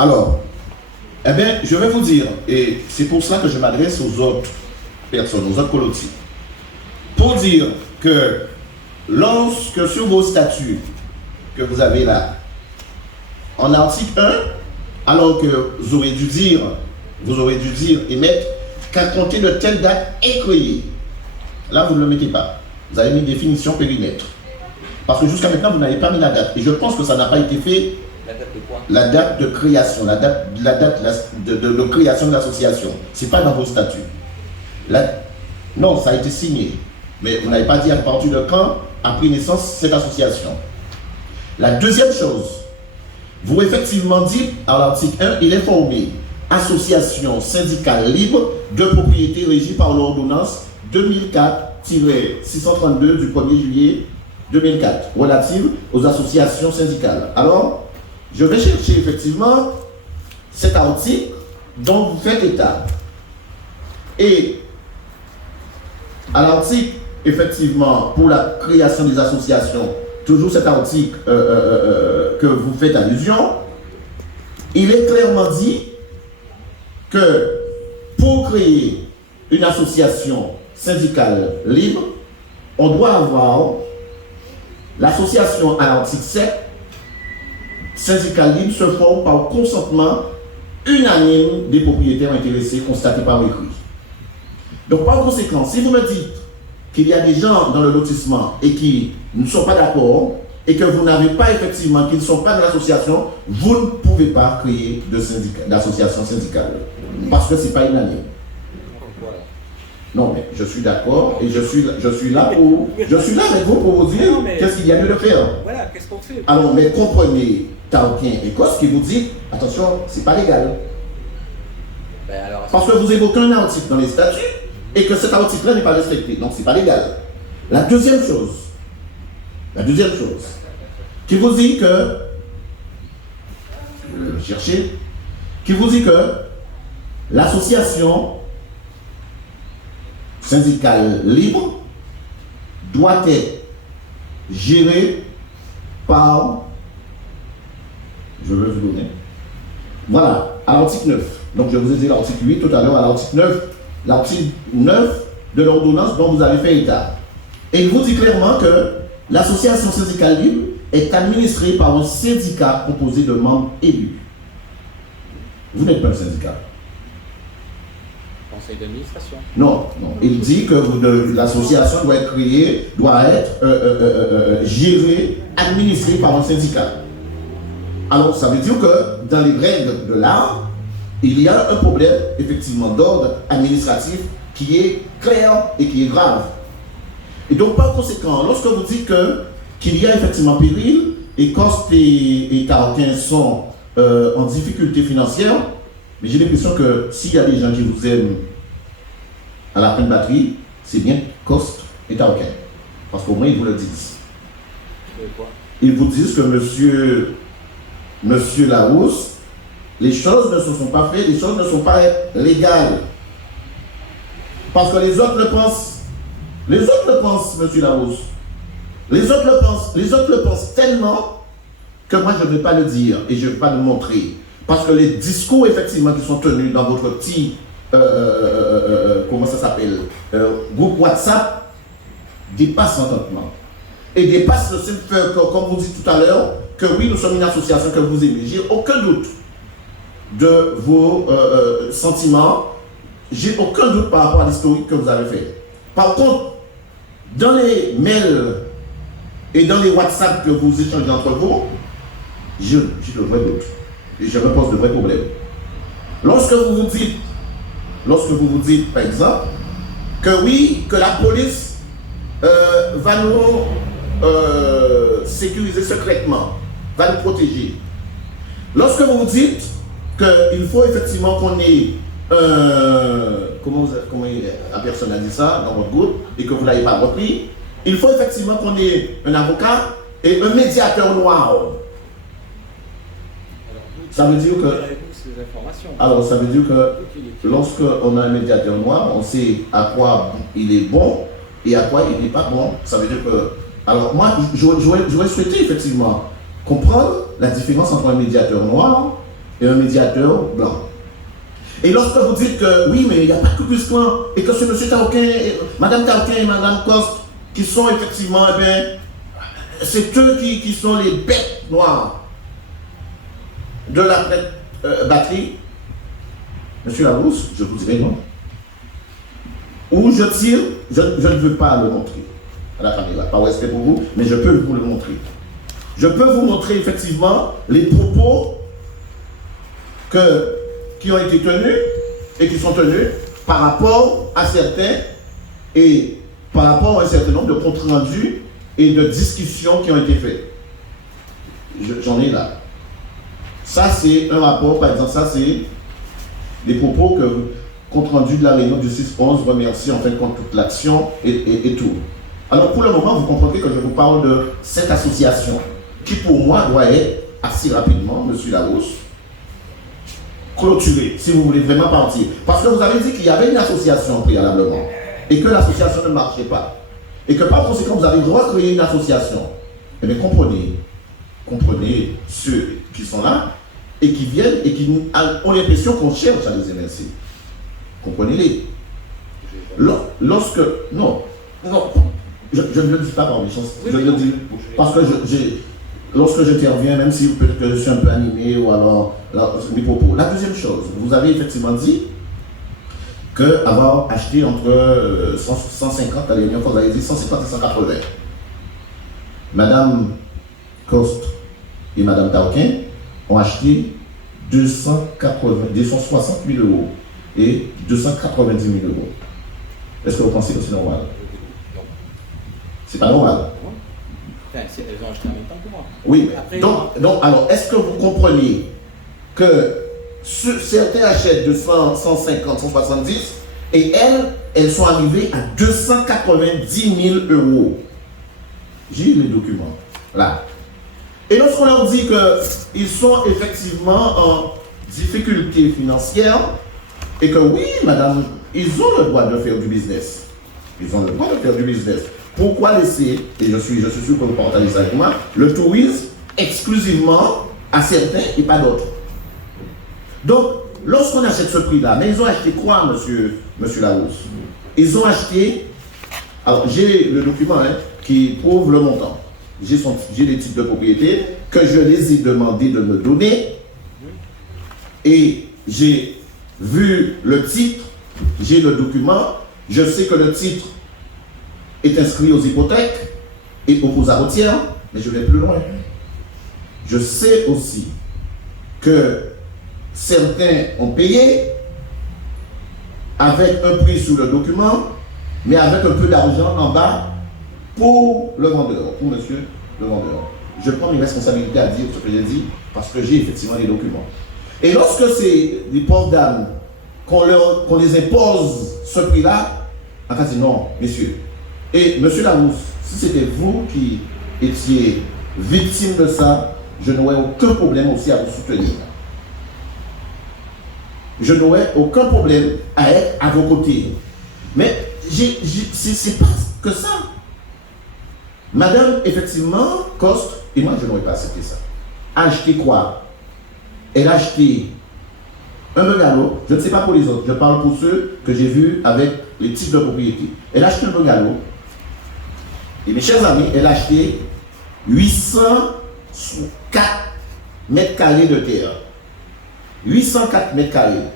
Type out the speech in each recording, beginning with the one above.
Alors, eh bien, je vais vous dire, et c'est pour ça que je m'adresse aux autres personnes, aux autres colotis, pour dire que lorsque sur vos statuts que vous avez là, en article 1, alors que vous aurez dû dire et mettre qu'à compter de telle date est créé. Là, vous ne le mettez pas. Vous avez mis définition périmètre. Parce que jusqu'à maintenant, vous n'avez pas mis la date. Et je pense que ça n'a pas été fait. La date de quoi? La date de création, la date de création de l'association. Ce n'est pas dans vos statuts. Non, ça a été signé. Mais vous n'avez pas dit à partir de quand a pris naissance cette association. La deuxième chose, vous effectivement dites à l'article 1, il est formé association syndicale libre de propriété régie par l'ordonnance 2004-632 du 1er juillet 2004 relative aux associations syndicales. Alors, je vais chercher effectivement cet article dont vous faites état. Et à l'article, effectivement, pour la création des associations, toujours cet article que vous faites allusion, il est clairement dit que pour créer une association syndicale libre, on doit avoir l'association à l'article 7, syndicale libre se forme par consentement unanime des propriétaires intéressés constaté par l'écrit. Donc par conséquent, si vous me dites qu'il y a des gens dans le lotissement et qui ne sont pas d'accord et que vous n'avez pas effectivement, qu'ils ne sont pas de l'association, vous ne pouvez pas créer d'association syndicale. Parce que ce n'est pas unanime. Non, mais je suis d'accord et je suis là avec vous pour vous dire qu'est-ce qu'il y a lieu de faire. Voilà, qu'est-ce qu'on fait? Alors, mais comprenez, Taoukien et Kos qui vous dit, attention, c'est pas légal. Ben alors, parce que vous évoquez un article dans les statuts et que cet article-là n'est pas respecté. Donc, c'est pas légal. La deuxième chose, qui vous dit que, je vais le chercher, qui vous dit que l'association syndicale libre doit être gérée par, je vais vous donner, voilà, à l'article 9. Donc je vous ai dit l'article 8 tout à l'heure, à l'article 9 de l'ordonnance dont vous avez fait état. Et il vous dit clairement que l'association syndicale libre est administrée par un syndicat composé de membres élus. Vous n'êtes pas un syndicat. Conseil d'administration. Non. Il dit que l'association doit être créée, doit être gérée, administrée par un syndicat. Alors, ça veut dire que dans les règles de l'art, il y a un problème, effectivement, d'ordre administratif qui est clair et qui est grave. Et donc, par conséquent, lorsque vous dites qu'il y a effectivement péril, et Coste et Taoukien sont en difficulté financière, mais j'ai l'impression que s'il y a des gens qui vous aiment à la fin de batterie, c'est bien Coste et Taoukien. Parce qu'au moins, ils vous le disent. Ils vous disent que Monsieur Larousse, les choses ne se sont pas faites, les choses ne sont pas légales. Parce que les autres le pensent, Monsieur Larousse. Les autres le pensent tellement que moi je ne vais pas le dire et je ne vais pas le montrer. Parce que les discours effectivement qui sont tenus dans votre petit, comment ça s'appelle, groupe WhatsApp, dépassent l'entendement. Et dépassent le simple fait que, comme vous dites tout à l'heure, que oui, nous sommes une association que vous aimez. J'ai aucun doute de vos sentiments. J'ai aucun doute par rapport à l'historique que vous avez fait. Par contre, dans les mails et dans les WhatsApp que vous échangez entre vous, j'ai de vrais doutes. Et je me pose de vrais problèmes. Lorsque vous vous dites, par exemple, que oui, que la police va nous sécuriser secrètement, va nous protéger. Lorsque vous vous dites qu'il faut effectivement qu'on ait comment la personne a dit ça dans votre groupe et que vous ne l'avez pas repris, il faut effectivement qu'on ait un avocat et un médiateur noir. Ça veut dire que ça veut dire que lorsqu'on a un médiateur noir, on sait à quoi il est bon et à quoi il n'est pas bon. Ça veut dire que, alors moi, j'aurais souhaité effectivement comprendre la différence entre un médiateur noir et un médiateur blanc. Et lorsque vous dites que oui, mais il n'y a pas que plus clan, et que c'est M. Tauquin, Mme Tauquin et Mme Coste qui sont effectivement, eh bien, c'est eux qui sont les bêtes noires de la batterie, M. Larousse, je vous dirai non. Où je tire, je ne veux pas le montrer à la caméra, pas respect pour vous, mais je peux vous le montrer. Je peux vous montrer effectivement les propos qui ont été tenus et qui sont tenus par rapport à certains et par rapport à un certain nombre de comptes rendus et de discussions qui ont été faites. J'en ai là. Ça, c'est un rapport, par exemple, ça, c'est des propos compte rendu de la réunion du 6-11 remercie en fait contre toute l'action et tout. Alors, pour le moment, vous comprenez que je vous parle de cette association qui, pour moi, doit être assez rapidement, M. Larousse, clôturée, si vous voulez vraiment partir. Parce que vous avez dit qu'il y avait une association préalablement et que l'association ne marchait pas. Et que par conséquent, vous avez recréé une association. Eh bien, comprenez ceux qui sont là et qui viennent et qui ont l'impression qu'on cherche à les émerger. Comprenez-les. Lorsque... Non, je ne le dis pas par méchance. Je le dis parce que lorsque j'interviens, même si peut-être que je suis un peu animé ou alors mes propos. La deuxième chose, vous avez effectivement dit qu'avoir acheté entre 150, la dernière fois vous avez dit 150 et 180. Madame Coste et Madame Tauquin ont acheté 260 000 euros et 290 000 euros. Est-ce que vous pensez que c'est normal? Non. C'est pas normal. Enfin, elles ont acheté en même temps que moi. Oui, après, donc, alors, est-ce que vous comprenez que certains achètent de 150, 170 et elles sont arrivées à 290 000 euros? J'ai les documents, là. Et lorsqu'on leur dit qu'ils sont effectivement en difficulté financière et que oui, madame, ils ont le droit de faire du business. Ils ont le droit de faire du business. Pourquoi laisser, et je suis sûr que vous partagez ça avec moi, le tourisme exclusivement à certains et pas d'autres? Donc, lorsqu'on achète ce prix-là, mais ils ont acheté quoi, monsieur Larousse? Ils ont acheté, alors j'ai le document qui prouve le montant. J'ai les titres de propriété que je les ai demandé de me donner et j'ai vu le titre, j'ai le document, je sais que le titre est inscrit aux hypothèques et aux routières, mais je vais plus loin. Je sais aussi que certains ont payé avec un prix sous le document, mais avec un peu d'argent en bas pour le vendeur, pour monsieur le vendeur. Je prends mes responsabilités à dire ce que j'ai dit parce que j'ai effectivement les documents. Et lorsque c'est des pauvres dames qu'on les impose ce prix-là, on a dit non, messieurs. Et monsieur Larousse, si c'était vous qui étiez victime de ça, je n'aurais aucun problème aussi à vous soutenir. Je n'aurais aucun problème à être à vos côtés. Mais c'est pas que ça. Madame, effectivement, Coste, et moi je n'aurais pas accepté ça. A acheté quoi? Elle a acheté un bungalow, je ne sais pas pour les autres, je parle pour ceux que j'ai vus avec les titres de propriété. Elle a acheté un bungalow, et mes chers amis, elle a acheté 804 mètres carrés de terre. 804 mètres carrés.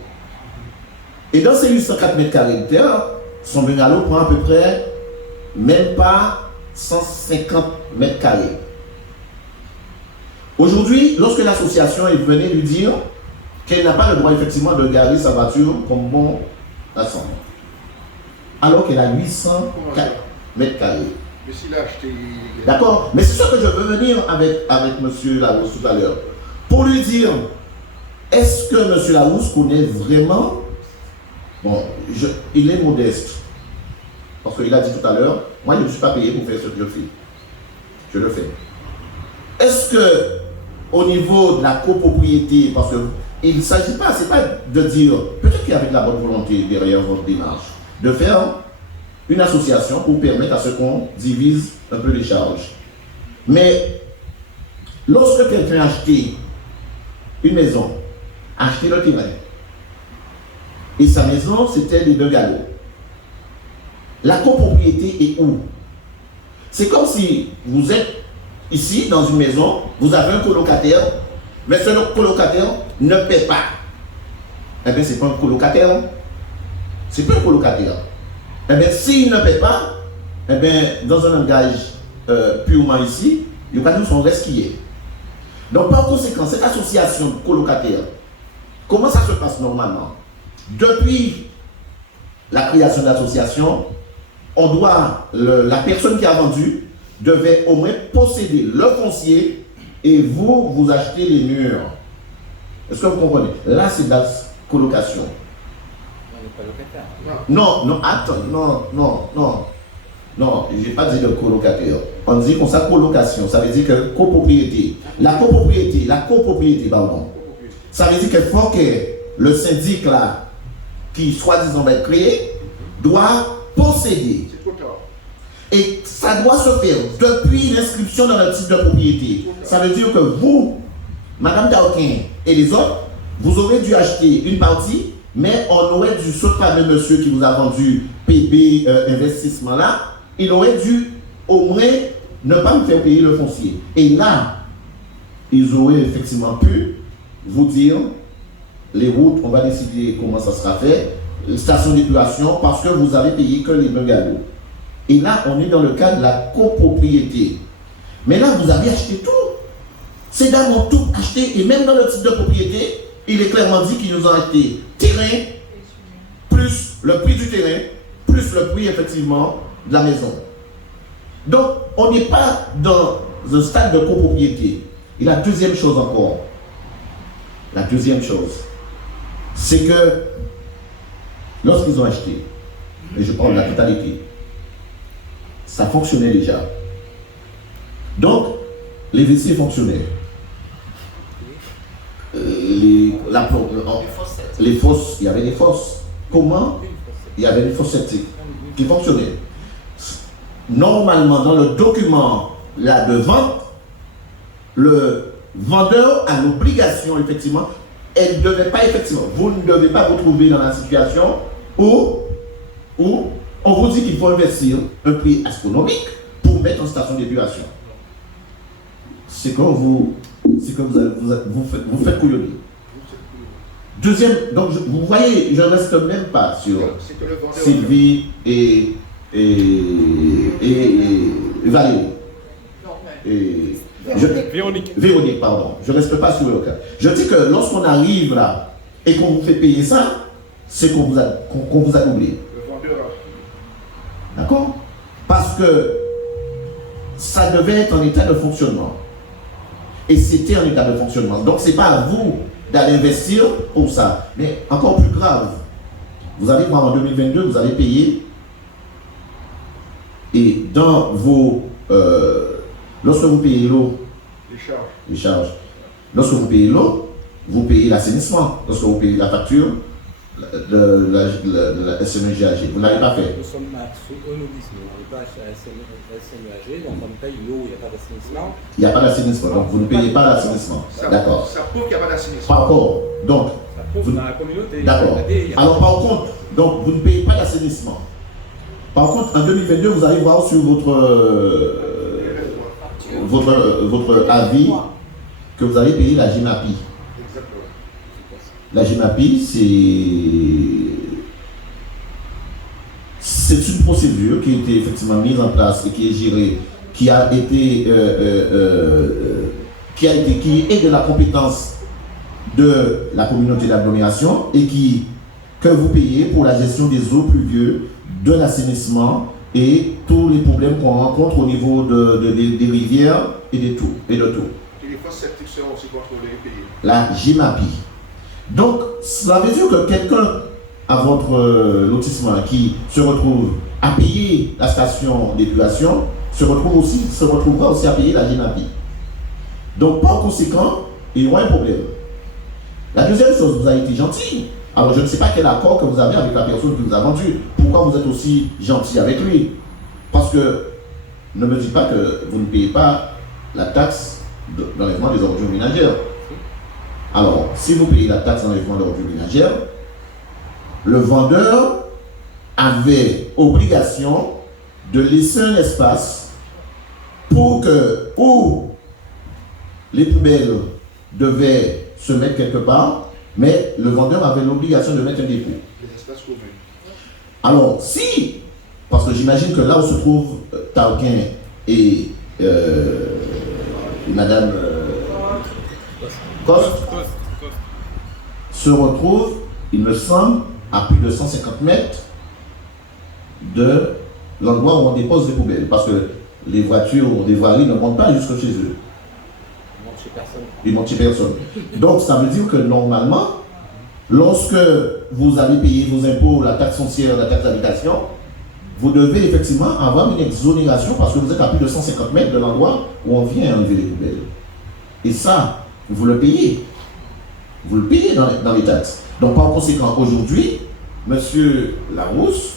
Et dans ces 804 mètres carrés de terre, son bungalow prend à peu près même pas 150 mètres carrés. Aujourd'hui, lorsque l'association est venue lui dire qu'elle n'a pas le droit effectivement de garer sa voiture comme bon à son, alors qu'elle a 804 mètres carrés. Mais s'il a acheté... D'accord? Mais c'est sûr que je veux venir avec M. Larousse tout à l'heure pour lui dire, est-ce que M. Larousse connaît vraiment... Bon, il est modeste. Parce qu'il a dit tout à l'heure, moi je ne suis pas payé pour faire ce que je fais. Je le fais. Est-ce que au niveau de la copropriété, parce qu'il ne s'agit pas, c'est pas de dire, peut-être qu'il y avait de la bonne volonté derrière votre démarche, de faire une association pour permettre à ce qu'on divise un peu les charges. Mais lorsque quelqu'un a acheté une maison acheté le terrain. Et sa maison, c'était les bungalows. La copropriété est où? C'est comme si vous êtes ici, dans une maison, vous avez un colocataire, mais ce colocataire ne paie pas. Eh bien, c'est pas un colocataire. C'est pas un colocataire. Eh bien, s'il ne paie pas, eh bien, dans un langage purement ici, il y a son reste qui est. Donc, par conséquent, cette association de colocataires, comment ça se passe normalement? Depuis la création de l'association, on doit, la personne qui a vendu devait au moins posséder le foncier et vous achetez les murs. Est-ce que vous comprenez? Là, c'est de la colocation. On n'est pas locataire. Non, attends, non, je n'ai pas dit de colocataire. On dit qu'on ça colocation, ça veut dire que copropriété. La copropriété, pardon. Ça veut dire qu'il faut que le syndic là, qui soi-disant va être créé, doit posséder. Et ça doit se faire depuis l'inscription dans le titre de propriété. Ça veut dire que vous, Madame Daokin et les autres, vous aurez dû acheter une partie, mais on aurait dû, ce fameux monsieur qui vous a vendu PB investissement là, il aurait dû au moins ne pas me faire payer le foncier. Et là, ils auraient effectivement pu vous dire, les routes, on va décider comment ça sera fait, station d'épuration, parce que vous avez payé que les bungalows. Et là, on est dans le cas de la copropriété. Mais là, vous avez acheté tout. Ces dames ont tout acheté, et même dans le titre de propriété, il est clairement dit qu'ils nous ont acheté terrain, plus le prix du terrain, plus le prix effectivement de la maison. Donc, on n'est pas dans un stade de copropriété. Et la deuxième chose encore, c'est que lorsqu'ils ont acheté, et je parle de la totalité, ça fonctionnait déjà. Donc, les WC fonctionnaient. Les fosses, il y avait des fosses. Comment? Il y avait des fosses septiques qui fonctionnaient. Normalement, dans le document là, de vente, le vendeur a l'obligation, effectivement, elle ne devait pas, effectivement, vous ne devez pas vous trouver dans la situation où on vous dit qu'il faut investir un prix astronomique pour mettre en station d'épuration. C'est que vous faites couillonner. Deuxième, donc vous voyez, je ne reste même pas sur Sylvie et Valérie. Véronique, pardon. Je ne reste pas sur le cas. Je dis que lorsqu'on arrive là et qu'on vous fait payer ça, c'est qu'on vous a doublé. D'accord? Parce que ça devait être en état de fonctionnement. Et c'était en état de fonctionnement. Donc ce n'est pas à vous d'aller investir pour ça. Mais encore plus grave, vous allez voir en 2022, vous allez payer. Et dans vos... lorsque vous payez l'eau, les charges. Lorsque vous payez l'eau, vous payez l'assainissement. Lorsque vous payez la facture, de la SMEGAG. Vous ne l'avez pas fait. Nous sommes sous eau-nudisme. On n'est pas à SMEAG, donc on paye l'eau, il n'y a pas d'assainissement. Il n'y a pas d'assainissement, donc vous ne payez pas l'assainissement. D'accord. Ça prouve qu'il n'y a pas d'assainissement. Pas encore. Donc, Ça prouve dans la communauté. d'accord. Alors par contre, donc vous ne payez pas d'assainissement. Par contre, en 2022, vous allez voir sur votre avis que vous allez payer la GIMAPI. La GIMAPI, c'est une procédure qui a été effectivement mise en place et qui est gérée, qui est de la compétence de la communauté d'agglomération et que vous payez pour la gestion des eaux pluvieuses, de l'assainissement et tous les problèmes qu'on rencontre au niveau des rivières et de tout. Et les fosses septiques seront aussi contrôlées et payées. La GIMAPI. Donc, cela veut dire que quelqu'un à votre lotissement qui se retrouve à payer la station d'épuration se retrouvera aussi à payer la GIMAPI. Donc, par conséquent, il y aura un problème. La deuxième chose, vous avez été gentil. Alors, je ne sais pas quel accord que vous avez avec la personne qui vous a vendu. Pourquoi vous êtes aussi gentil avec lui? Parce que ne me dites pas que vous ne payez pas la taxe d'enlèvement des ordures ménagères. Alors, si vous payez la taxe d'enlèvement de revenus ménagères, le vendeur avait obligation de laisser un espace pour que, où les poubelles devaient se mettre quelque part, mais le vendeur avait l'obligation de mettre un dépôt. Les espaces communs. Alors, si, parce que j'imagine que là où se trouve Tarquin et Madame Coste se retrouvent, il me semble, à plus de 150 mètres de l'endroit où on dépose les poubelles, parce que les voitures ou des voiries ne montent pas jusque chez eux. Ils ne montent chez personne. Donc, ça veut dire que normalement, lorsque vous allez payer vos impôts, la taxe foncière, la taxe d'habitation, vous devez effectivement avoir une exonération parce que vous êtes à plus de 150 mètres de l'endroit où on vient enlever les poubelles. Et ça, vous le payez. Vous le payez dans les taxes. Donc, par conséquent, aujourd'hui, Monsieur Larousse,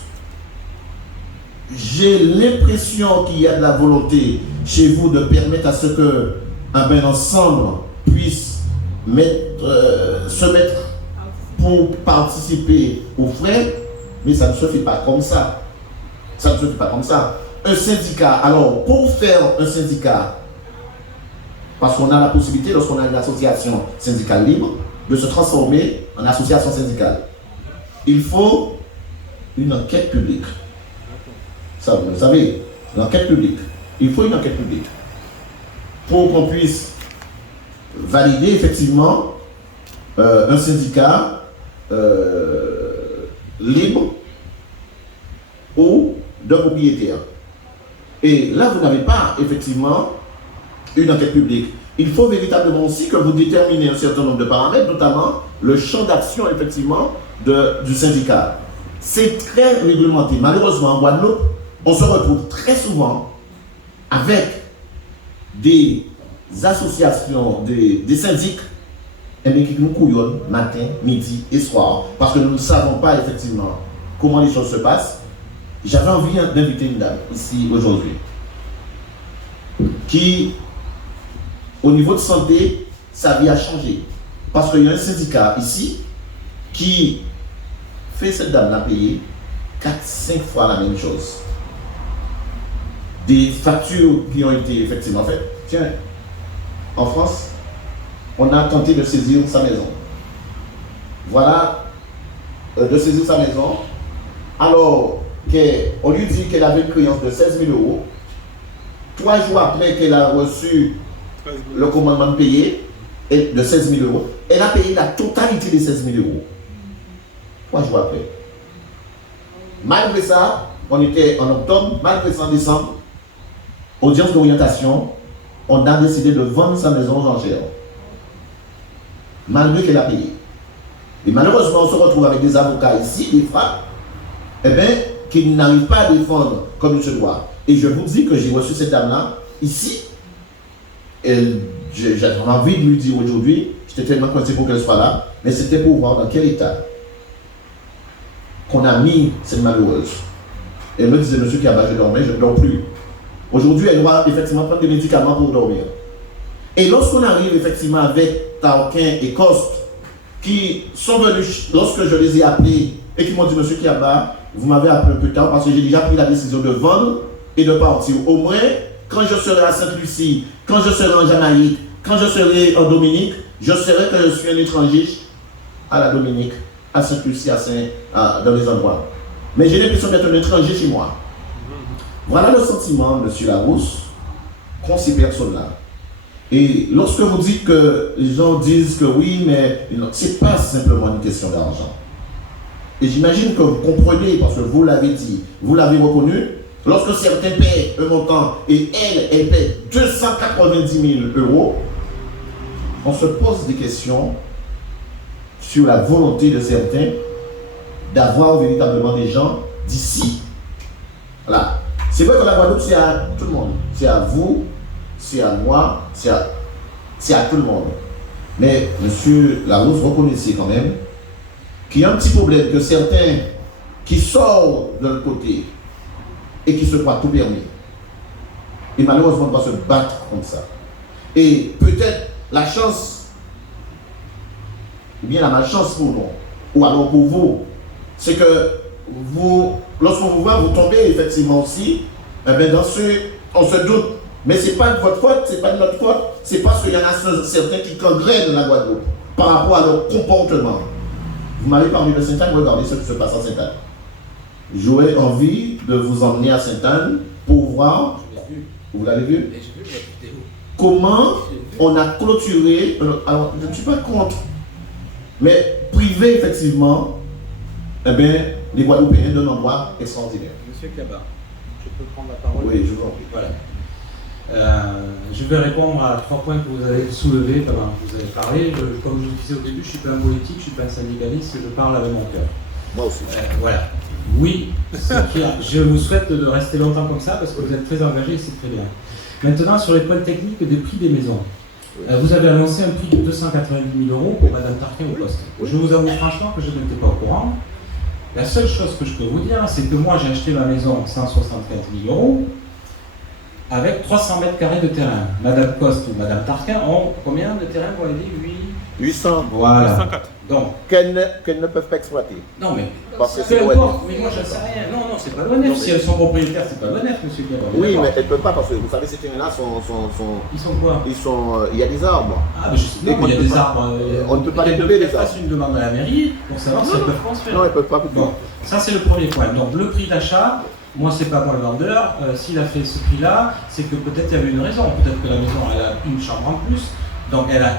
j'ai l'impression qu'il y a de la volonté chez vous de permettre à ce que un ensemble puisse se mettre pour participer aux frais, mais ça ne se fait pas comme ça. Ça ne se fait pas comme ça. Un syndicat, alors pour faire un syndicat, parce qu'on a la possibilité, lorsqu'on a une association syndicale libre, de se transformer en association syndicale. Il faut une enquête publique. Ça, vous le savez, l'enquête publique. Il faut une enquête publique pour qu'on puisse valider effectivement un syndicat libre ou de propriétaires. Et là, vous n'avez pas effectivement une enquête publique. Il faut véritablement aussi que vous déterminez un certain nombre de paramètres, notamment le champ d'action effectivement du syndicat. C'est très réglementé. Malheureusement, en Guadeloupe, on se retrouve très souvent avec des associations, des syndics, qui nous couillonnent matin, midi et soir, parce que nous ne savons pas effectivement comment les choses se passent. J'avais envie d'inviter une dame ici aujourd'hui qui, au niveau de santé, sa vie a changé. Parce qu'il y a un syndicat ici qui fait cette dame-là payer 4-5 fois la même chose. Des factures qui ont été effectivement faites. Tiens, en France, on a tenté de saisir sa maison. Voilà, de saisir sa maison. Alors qu'on lui dit qu'elle avait une créance de 16 000 euros. 3 jours après qu'elle a reçu le commandement de payer de 16 000 euros, elle a payé la totalité des 16 000 euros. 3 jours après. Malgré ça, on était en octobre, malgré ça en décembre, audience d'orientation, on a décidé de vendre sa maison aux enchères. Malgré qu'elle a payé. Et malheureusement, on se retrouve avec des avocats ici, des frappes, qui n'arrivent pas à défendre comme il se doit. Et je vous dis que j'ai reçu cette dame-là ici. J'avais envie de lui dire aujourd'hui, j'étais tellement coincé pour qu'elle soit là, mais c'était pour voir dans quel état qu'on a mis cette malheureuse. Elle me disait, monsieur Kiaba, je dormais, je ne dors plus. Aujourd'hui, elle doit effectivement prendre des médicaments pour dormir. Et lorsqu'on arrive effectivement avec Tarquin et Coste, qui sont venus, lorsque je les ai appelés, et qui m'ont dit, monsieur Kiaba, vous m'avez appelé un peu tard parce que j'ai déjà pris la décision de vendre et de partir. Au moins, quand je serai à Sainte-Lucie, quand je serai en Jamaïque, quand je serai en Dominique, je saurai que je suis un étranger à la Dominique, à Sainte-Lucie, dans les endroits. Mais j'ai l'impression d'être un étranger chez moi. Voilà le sentiment, monsieur Larousse, qu'ont ces personnes-là. Et lorsque vous dites que les gens disent que oui, mais ce n'est pas simplement une question d'argent. Et j'imagine que vous comprenez, parce que vous l'avez dit, vous l'avez reconnu, lorsque certains paient un montant et elle paie 290 000 euros, on se pose des questions sur la volonté de certains d'avoir véritablement des gens d'ici. Voilà. C'est vrai que la Guadeloupe, c'est à tout le monde. C'est à vous, c'est à moi, c'est à tout le monde. Mais, monsieur Larousse, reconnaissez quand même qu'il y a un petit problème que certains qui sortent de l'autre côté et qui se croient tout permis. Et malheureusement, on doit se battre comme ça. Et peut-être la chance ou bien la malchance pour nous, ou alors pour vous, c'est que vous, lorsqu'on vous voit, vous tombez effectivement aussi, dans ce, on se doute. Mais ce n'est pas de votre faute, ce n'est pas de notre faute, c'est parce qu'il y en a certains qui gangrènent la Guadeloupe par rapport à leur comportement. Vous m'avez parlé de Sainte-Anne, regardez ce qui se passe à Sainte-Anne. J'aurais envie de vous emmener à Sainte-Anne pour voir. Je l'ai vu. Vous l'avez vu? Et j'ai vu la vidéo. Comment on a clôturé. Alors, je ne suis pas contre, mais privé effectivement, eh bien, les Guadeloupéens d'un endroit extraordinaire. Monsieur Kaba, je peux prendre la parole? Oui, je vous en prie. Voilà. Je vais répondre à 3 points que vous avez soulevés pendant que vous avez parlé. Comme je vous disais au début, je ne suis pas un politique, je ne suis pas un syndicaliste, je parle avec mon cœur. Moi aussi. Voilà. Oui, c'est clair. Je vous souhaite de rester longtemps comme ça parce que vous êtes très engagés et c'est très bien. Maintenant, sur les points techniques des prix des maisons. Vous avez annoncé un prix de 290 000 € pour Madame Tarquin au poste. Je vous avoue franchement que je n'étais pas au courant. La seule chose que je peux vous dire, c'est que moi j'ai acheté ma maison 175 000 € avec 300 mètres carrés de terrain. Madame Coste ou Madame Tarquin ont combien de terrain, vous avez dit? 800. Voilà. 104. Donc, Qu'elles ne peuvent pas exploiter. non mais, Parce que peu c'est importe, mais moi je ne sais rien. Non, c'est pas l'ONF. Non, Si mais- elles sont propriétaires, c'est pas l'ONF, monsieur Guérin. Oui, mais elles ne peuvent pas parce que vous savez, ces terrains-là Ils sont quoi? il y a des arbres. Ah, mais je sais, non, mais il y a des arbres. On ne peut pas il y a les couper, de- les arbres. fasse une demande à la mairie pour savoir si elles peuvent construire. Non, elles ne peuvent pas couper. Bon, ça c'est le premier point. Donc le prix d'achat, moi c'est pas moi le vendeur. S'il a fait ce prix-là, c'est que peut-être il y avait une raison. Peut-être que la maison elle a une chambre en plus. Donc elle a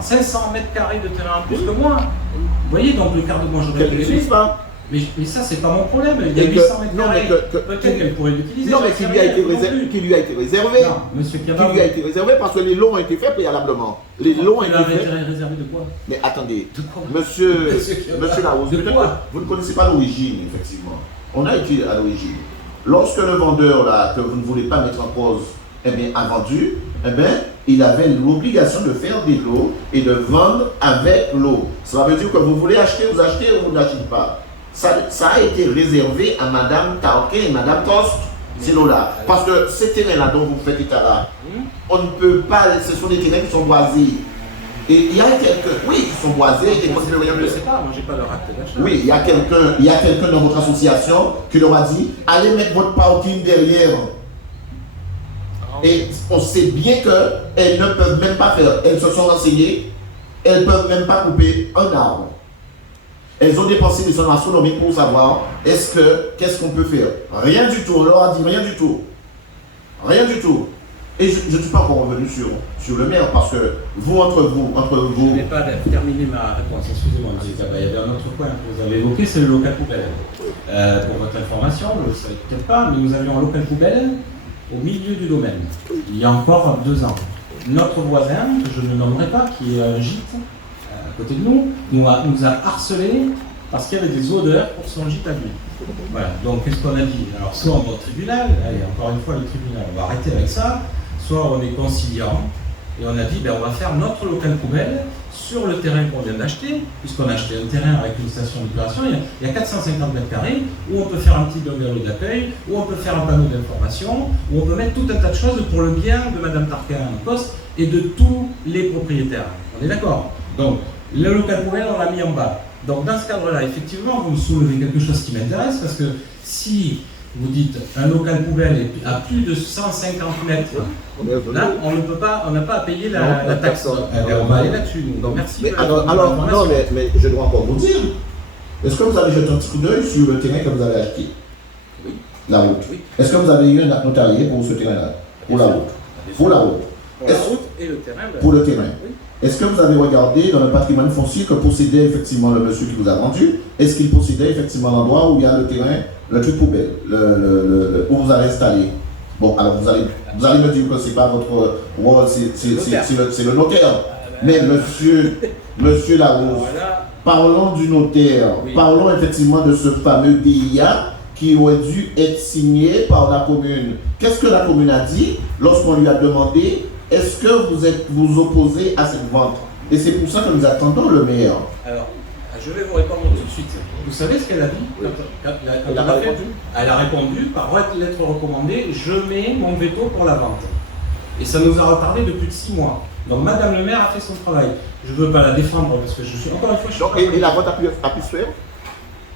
500 mètres carrés de terrain en plus que moi. Vous voyez, donc le quart de moi j'aurais Qu'elles pu n'utilisent l'aider. pas. Mais ça c'est pas mon problème. Il y a Et que- 800 mètres non, mais carrés. que- Peut-être qu'elle pourrait l'utiliser. Non, mais j'en sais qui lui a rien, été non plus. réservé. Qui lui a été réservé. Non, monsieur Qui Kaba, lui a été réservé parce que les lots ont été faits préalablement. Les lots ont il été a faits. intérêt réservé de quoi? Mais attendez, De quoi? monsieur Monsieur Larousse, de peut-être quoi? que vous ne connaissez pas l'origine, effectivement. On a été à l'origine. Lorsque le vendeur, là, que vous ne voulez pas mettre en cause, a vendu, il avait l'obligation de faire des lots et de vendre avec l'eau. Cela veut dire que vous voulez acheter, vous achetez ou vous n'achetez pas. Ça a été réservé à Madame Tarquin et Madame Coste, ces lots-là. Parce que ces terrains-là dont vous faites état là, on ne peut pas, ce sont des terrains qui sont boisés. Et il y a quelques, oui, qui sont boisés et qu'on ne peut rien Je ne faire. sais pas, moi j'ai pas leur acte d'achat. Oui, il y a quelqu'un dans votre association qui leur a dit allez mettre votre parking derrière. Et on sait bien qu'elles ne peuvent même pas faire. Elles se sont renseignées, elles ne peuvent même pas couper un arbre. Elles ont dépensé des sommes astronomiques pour savoir qu'est-ce qu'on peut faire. Rien du tout, on leur a dit rien du tout. Rien du tout. Et je ne suis pas encore revenu sur le maire parce que vous, entre vous. Je n'ai pas terminé ma réponse, excusez-moi, monsieur Kaba. Il y avait un autre point que vous avez évoqué, c'est le local poubelle. Pour votre information, vous ne le savez peut-être pas, mais nous avions un local poubelle au milieu du domaine, il y a encore 2 ans. Notre voisin, que je ne nommerai pas, qui est un gîte à côté de nous, nous a harcelés parce qu'il y avait des odeurs pour son gîte à lui. Voilà, donc qu'est-ce qu'on a dit? Alors soit on va au tribunal, allez, encore une fois le tribunal, on va arrêter avec ça, soit on est conciliant, et on a dit ben, on va faire notre local poubelle sur le terrain qu'on vient d'acheter, puisqu'on a acheté un terrain avec une station d'épuration, il y a 450 mètres carrés, où on peut faire un petit bungalow d'accueil, où on peut faire un panneau d'information, où on peut mettre tout un tas de choses pour le bien de Madame Tarquin en poste et de tous les propriétaires. On est d'accord? Donc, le local poubelle, on l'a mis en bas. Donc, dans ce cadre-là, effectivement, vous me soulevez quelque chose qui m'intéresse, parce que si vous dites un local poubelle est à plus de 150 mètres, là, on ne peut pas, on n'a pas à payer la taxe. On va aller là-dessus. Donc, merci. Mais de alors, l'information. non, mais je dois encore vous dire. Est-ce que vous avez jeté un petit coup d'œil sur le terrain que vous avez acheté? Oui. La route. Oui. Est-ce que vous avez eu un acte notarié pour ce terrain-là? Pour la route. Pour la route. Pour la Est-ce- route et le terrain. ben, Pour le terrain. Oui. Est-ce que vous avez regardé dans le patrimoine foncier que possédait effectivement le monsieur qui vous a vendu? Est-ce qu'il possédait effectivement l'endroit où il y a le terrain, le truc poubelle, où vous avez installé? Bon, alors vous allez me dire que ce n'est pas votre rôle, c'est le notaire. Mais monsieur Larousse, Voilà. parlons du notaire. Oui. Parlons effectivement de ce fameux DIA qui aurait dû être signé par la commune. Qu'est-ce que la commune a dit lorsqu'on lui a demandé est-ce que vous opposez à cette vente? Et c'est pour ça que nous attendons le maire. Alors, je vais vous répondre tout de suite. Vous savez ce qu'elle a dit quand Elle n'a pas répondu? Elle a répondu par lettre recommandée, je mets mon veto pour la vente. Et ça nous a retardé de plus de 6 mois. Donc Madame le maire a fait son travail. Je ne veux pas la défendre parce que je suis, encore une fois, je suis Donc, pas et la vente a pu se faire?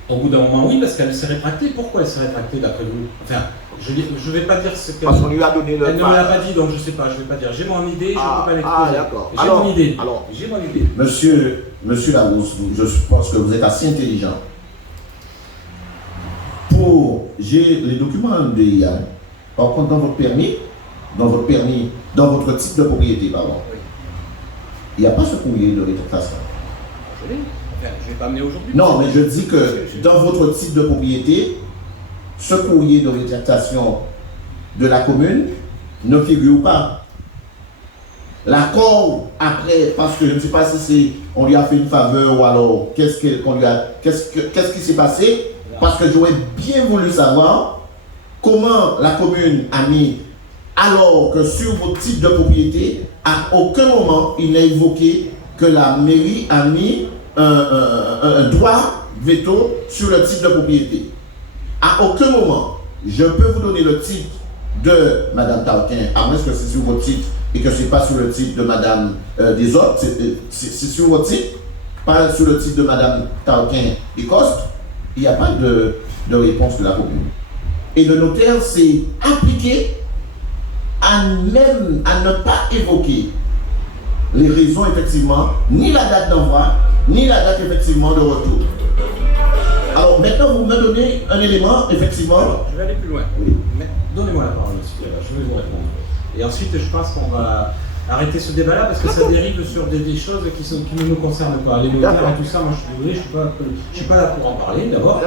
Au bout d'un moment, oui, parce qu'elle s'est rétractée. Pourquoi elle s'est rétractée d'après vous? Enfin, je ne vais pas dire ce qu'elle... Parce qu'on lui a donné le... Elle ne me l'a pas dit, donc je ne sais pas, je ne vais pas dire. J'ai mon idée, je ne peux pas l'exposer. D'accord. J'ai mon idée. Alors, J'ai mon idée. Monsieur Larousse, je pense que vous êtes assez intelligent. J'ai les documents de IA. Par contre, dans votre titre de propriété, pardon, il n'y a pas ce courrier de rétractation. Je l'ai. Enfin, je ne vais pas amener aujourd'hui. Non, mais je dis que dans votre titre de propriété, ce courrier de rétractation de la commune ne figure pas. L'accord après, parce que je ne sais pas si on lui a fait une faveur ou alors qu'est-ce qui s'est passé, parce que j'aurais bien voulu savoir comment la commune a mis, alors que sur votre titre de propriété, à aucun moment il n'a évoqué que la mairie a mis un droit veto sur le titre de propriété. À aucun moment, je peux vous donner le titre de Madame Tarquin, à moins que c'est sur votre titre et que ce n'est pas sur le titre de Madame des autres, c'est sur votre titre, pas sur le titre de Madame Tarquin et Coste, il n'y a pas de réponse de la commune. Et le notaire s'est appliqué à ne pas évoquer les raisons effectivement, ni la date d'envoi, ni la date effectivement de retour. Alors maintenant, vous me donnez un élément, effectivement. Alors, je vais aller plus loin. Oui. Mais donnez-moi la parole, monsieur. Je vais vous répondre. Et ensuite, je pense qu'on va arrêter ce débat-là parce que ça dérive sur des choses qui ne nous concernent pas. Les notaires et tout ça, moi je suis désolé, je suis pas là pour en parler d'abord.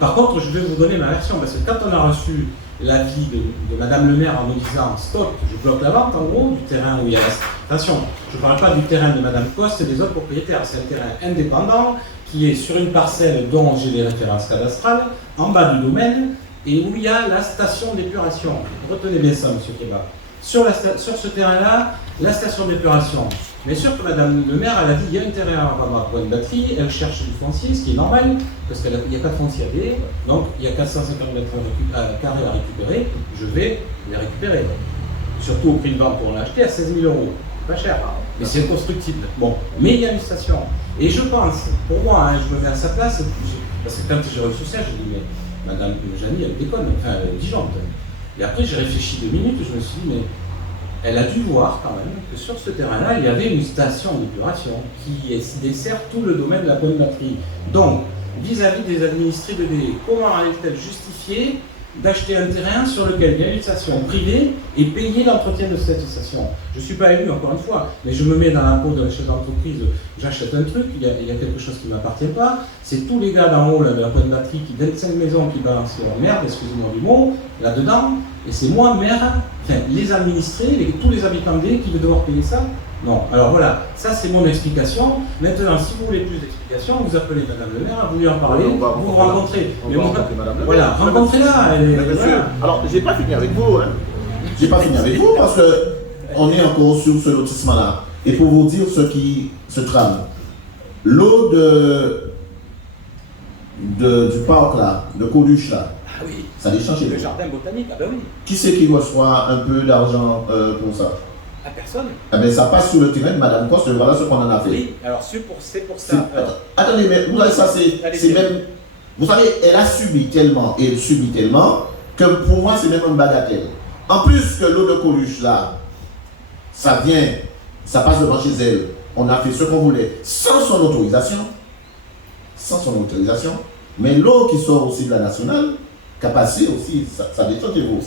Par contre, je vais vous donner ma version parce que quand on a reçu l'avis de Madame le maire en nous disant stop, je bloque la vente en gros du terrain où il y a la... Attention, je ne parle pas du terrain de Madame Coste et des autres propriétaires, c'est un terrain indépendant qui est sur une parcelle dont j'ai les références cadastrales, en bas du domaine, et où il y a la station d'épuration. Retenez bien ça, monsieur Kéba. Sur ce terrain-là, la station d'épuration. Bien sûr que Madame le maire, elle a dit il y a intérêt à avoir une batterie, elle cherche du foncier, ce qui est normal, parce qu'il n'y a pas de foncier à payer, donc il y a 450 mètres carrés à récupérer, je vais les récupérer. Surtout au prix de vente pour l'acheter à 16 000 €. Pas cher, mais c'est inconstructible. Bon, mais il y a une station. Et je pense, pour moi, je me mets à sa place, parce que quand j'ai reçu ça, je dis, mais Madame Janie, elle déconne, enfin, elle est disjoncte. Et après, j'ai réfléchi 2 minutes, je me suis dit, mais elle a dû voir quand même que sur ce terrain-là, il y avait une station d'épuration qui dessert tout le domaine de la bonne batterie. Donc, vis-à-vis des administrés de DE, comment allait-elle justifier d'acheter un terrain sur lequel il y a une station privée et payer l'entretien de cette station? Je ne suis pas élu, encore une fois, mais je me mets dans la peau d'un chef d'entreprise, j'achète un truc, il y a quelque chose qui ne m'appartient pas, c'est tous les gars d'en haut là, de la bonne batterie qui donnent 5 maisons qui balancent leur merde, excusez-moi du mot, là-dedans, et c'est moi, maire, enfin, les administrés, tous les habitants de qui vont devoir payer ça. Non, alors voilà, ça c'est mon explication. Maintenant, si vous voulez plus d'explications, vous appelez Madame le maire, vous lui en parlez, vous vous rencontrez. Voilà, rencontrez-la. Alors, j'ai pas fini avec vous, hein. J'ai pas fini avec vous parce que on est encore sur ce lotissement-là. Et pour vous dire ce qui se trame, l'eau du parc là, de Coluche là, Ah oui, ça déchange. le jardin botanique, ah ben oui. Qui c'est qui reçoit un peu d'argent pour ça? À personne. Eh bien, ça passe sur le terrain de Madame Coste, voilà ce qu'on en a fait. Oui, alors c'est pour ça. Attendez, mais vous savez, ça c'est même... Vous savez, elle a subi tellement, et elle subit tellement, que pour moi c'est même une bagatelle. En plus que l'eau de Coluche là, ça vient, ça passe devant chez elle. On a fait ce qu'on voulait, sans son autorisation. Sans son autorisation. Mais l'eau qui sort aussi de la nationale, qui a passé aussi, ça détend de vous.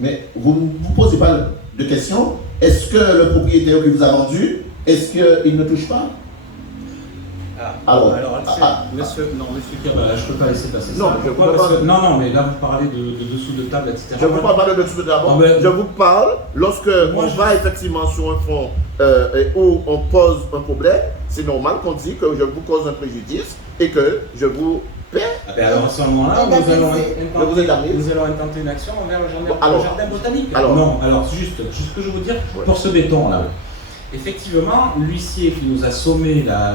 Mais vous ne vous posez pas de question. Est-ce que le propriétaire qui vous a vendu, est-ce qu'il ne touche pas? Monsieur Kabbalah, je ne peux pas laisser passer non, ça. Non, mais là vous parlez de dessous de table, etc. Je ne vous parle pas de dessous de table. Je vous parle lorsque on va effectivement sur un front où on pose un problème, c'est normal qu'on dit que je vous cause un préjudice et que je vous paie. Alors à ce moment-là, nous allons intenter une action envers le jardin botanique. Non, alors juste ce que je veux dire pour ce béton là. effectivement, l'huissier qui nous a sommé, là,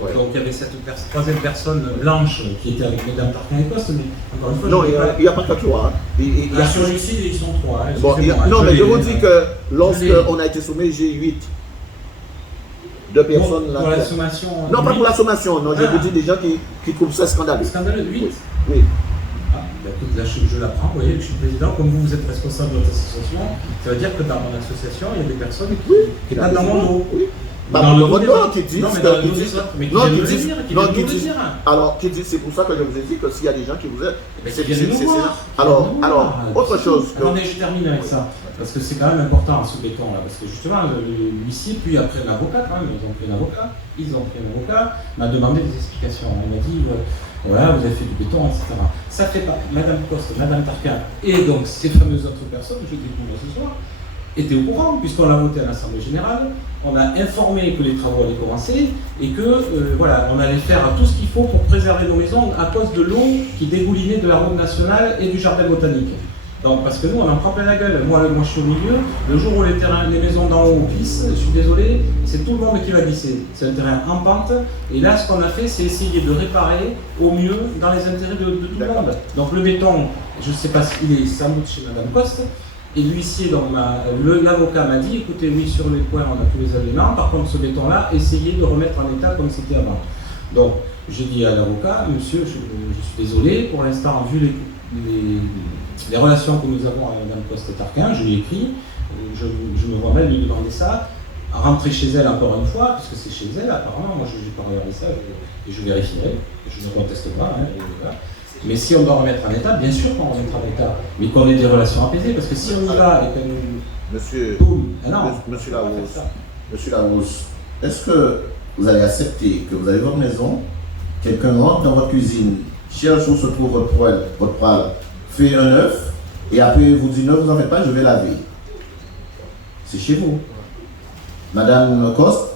donc il y avait cette troisième personne blanche qui était avec Mesdames Tarquin-Écosse, mais encore une fois, Non, il n'y a pas que toi. Hein. sur l'huissier, ils sont 3. Bon, non, mais je vous dis que lorsqu'on a été sommé, j'ai 8. Deux personnes là. Pour la sommation. Non, pas pour la sommation, non, je vous dis des gens qui trouvent ça scandaleux. Scandaleux, 8. Oui. Ah, bah, écoute, là, je l'apprends, vous voyez, je suis président, comme vous êtes responsable de votre association, ça veut dire que dans mon association, il y a des personnes qui passent dans mon dos. Oui. Bah, Dans le dos votre des nom autres. qui disent Non, mais que- dans le qui dos des disent- autres, mais qui non, viennent qui nous le disent- dire, qui non, viennent qui nous le disent- dire. Alors, qui dit, c'est pour ça que je vous ai dit que s'il y a des gens qui vous aident, Eh ben, qui viennent nous voir. alors, autre chose. Attendez, je termine avec ça, parce que c'est quand même important ce béton là, parce que justement, l'huissier, puis après l'avocat, quand même, ils ont pris un avocat, m'a demandé des explications. Il m'a dit, voilà, vous avez fait du béton, etc. Ça fait pas, Madame Coste, Madame Tarquin, et donc ces fameuses autres personnes, je découvre ce soir, étaient au courant, puisqu'on l'a voté à l'Assemblée Générale, on a informé que les travaux allaient commencer, et que, voilà, on allait faire tout ce qu'il faut pour préserver nos maisons à cause de l'eau qui dégoulinait de la route nationale et du jardin botanique. Donc, parce que nous, on en prend plein la gueule. Moi, je suis au milieu. Le jour où les maisons d'en haut glissent, je suis désolé, c'est tout le monde qui va glisser. C'est un terrain en pente. Et là, ce qu'on a fait, c'est essayer de réparer au mieux dans les intérêts de tout le monde. Donc, le béton, je ne sais pas s'il est sans doute chez Madame Coste. Et l'huissier, l'avocat m'a dit, écoutez, oui, sur les points, on a tous les éléments. Par contre, ce béton-là, essayez de remettre en état comme c'était avant. Donc, j'ai dit à l'avocat, monsieur, je suis désolé, pour l'instant, vu les relations que nous avons avec Mme Coste-Tarquin, je lui ai écrit, je me vois mal lui demander ça, rentrer chez elle encore une fois, puisque c'est chez elle apparemment, moi je n'ai pas regardé ça, et je vérifierai, je ne conteste pas, hein, mais si on doit remettre en état, bien sûr qu'on remettra en état, mais qu'on ait des relations apaisées, parce que si on y va et que nous... Monsieur, Monsieur Larousse, est-ce que vous allez accepter que vous avez votre maison, quelqu'un rentre dans votre cuisine, cherche où se trouve votre poêle, fait un œuf, et après vous dit non, vous n'en faites pas, je vais laver. C'est chez vous. Madame Coste,